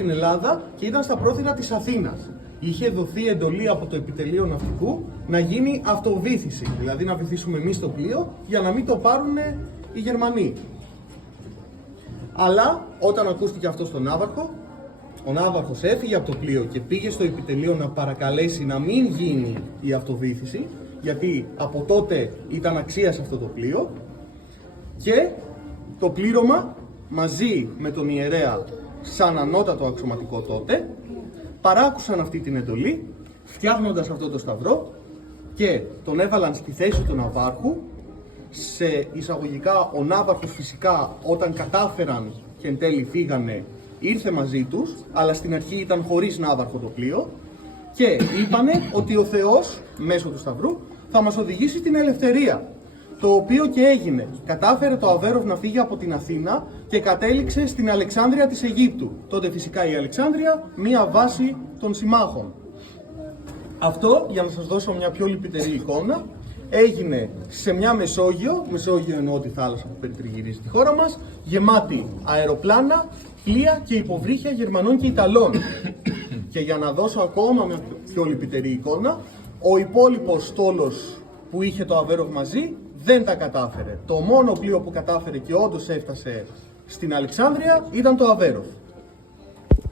την Ελλάδα και ήταν στα πρόθυρα της Αθήνας. Είχε δοθεί εντολή από το επιτελείο ναυτικού να γίνει αυτοβύθιση, δηλαδή να βυθίσουμε εμείς το πλοίο για να μην το πάρουν οι Γερμανοί. Αλλά όταν ακούστηκε αυτό στον ναύαρχο, ο ναύαρχος έφυγε από το πλοίο και πήγε στο επιτελείο να παρακαλέσει να μην γίνει η αυτοβύθιση, γιατί από τότε ήταν αξία σε αυτό το πλοίο, και το πλήρωμα μαζί με τον ιερέα σαν ανώτατο αξιωματικό τότε παράκουσαν αυτή την εντολή, φτιάχνοντας αυτό το σταυρό, και τον έβαλαν στη θέση του ναυάρχου. Σε εισαγωγικά ο ναύαρχος φυσικά όταν κατάφεραν και εν τέλει φύγανε ήρθε μαζί τους, αλλά στην αρχή ήταν χωρίς ναύαρχο το πλοίο, και είπανε ότι ο Θεός μέσω του σταυρού θα μας οδηγήσει στην ελευθερία. Το οποίο και έγινε. Κατάφερε το Αβέροφ να φύγει από την Αθήνα και κατέληξε στην Αλεξάνδρεια της Αιγύπτου. Τότε φυσικά η Αλεξάνδρεια, μία βάση των συμμάχων. Αυτό, για να σας δώσω μια πιο λυπητερή εικόνα, έγινε σε μια Μεσόγειο εννοώ τη θάλασσα που περιτριγυρίζει τη χώρα μας, γεμάτη αεροπλάνα, πλοία και υποβρύχια Γερμανών και Ιταλών. Και για να δώσω ακόμα μια πιο λυπητερή εικόνα, ο υπόλοιπος στόλος που είχε το Αβέροφ μαζί δεν τα κατάφερε. Το μόνο πλοίο που κατάφερε και όντως έφτασε στην Αλεξάνδρεια ήταν το Αβέροφ.